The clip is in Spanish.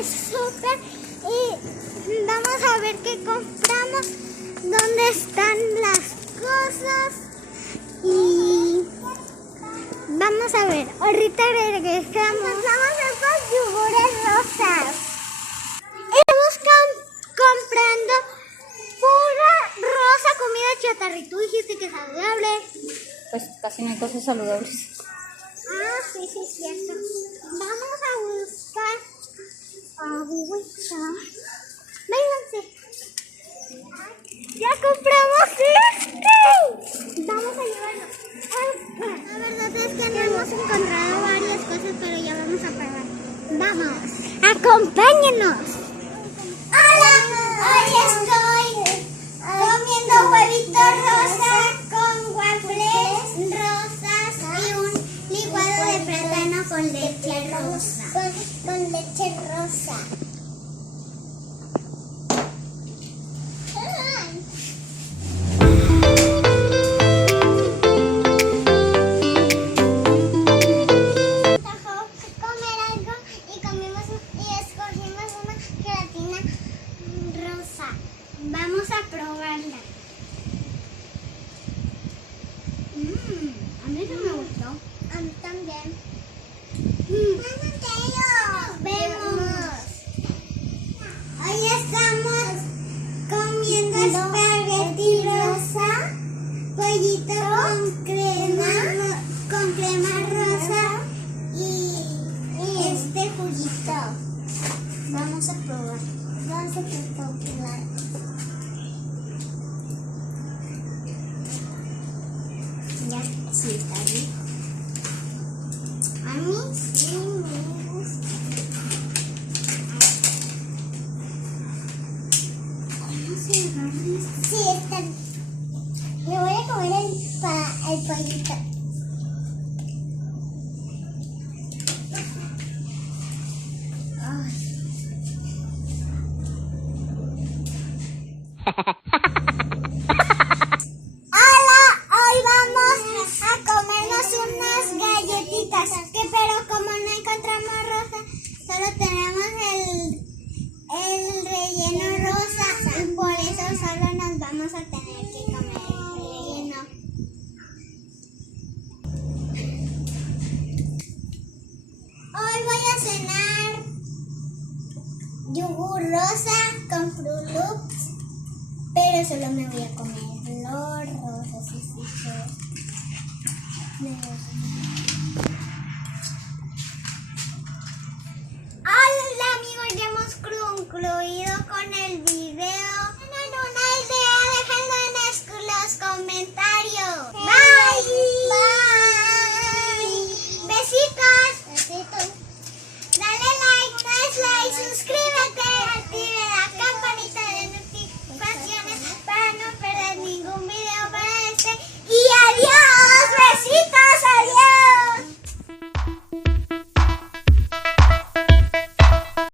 el súper y vamos a ver qué compramos, dónde están las cosas y vamos a ver. Ahorita regresamos. Vamos a por yogures rosas. Estamos comprando pura rosa comida chatarra. Tú dijiste que es saludable. Pues casi no hay cosas saludables. Ah, sí, cierto. Vamos a buscar agüita. Vénganse. ¡Ya compramos este! Vamos a llevarlo. La verdad es que no hemos encontrado varias cosas, pero ya vamos a pagar. ¡Vamos! ¡Acompáñenos! ¡Hola! Hoy estoy comiendo huevitos rosa con waffles rosas y un licuado de plátano con leche rosa. Con leche rosa. Comer algo y comimos y escogimos una gelatina rosa. Vamos a probarla. A mí no me gustó. A mí también. Vemos. Hoy estamos comiendo espagueti rosa, pollito con crema rosa y este juguito. Vamos a probar. Vamos a probar. Ya, sí, está bien. A mí sí me gusta. Sí, está bien. Me voy a comer el pollito. Hola, hoy vamos a comernos unas galletitas, pero como no encontramos rosa, solo tenemos el relleno rosa y por eso solo nos vamos a tener que comer el relleno. Hoy voy a cenar yogur rosa con Fruit Loops, pero solo me voy a comer los rosas. Hola amigos, ya hemos concluido con el video.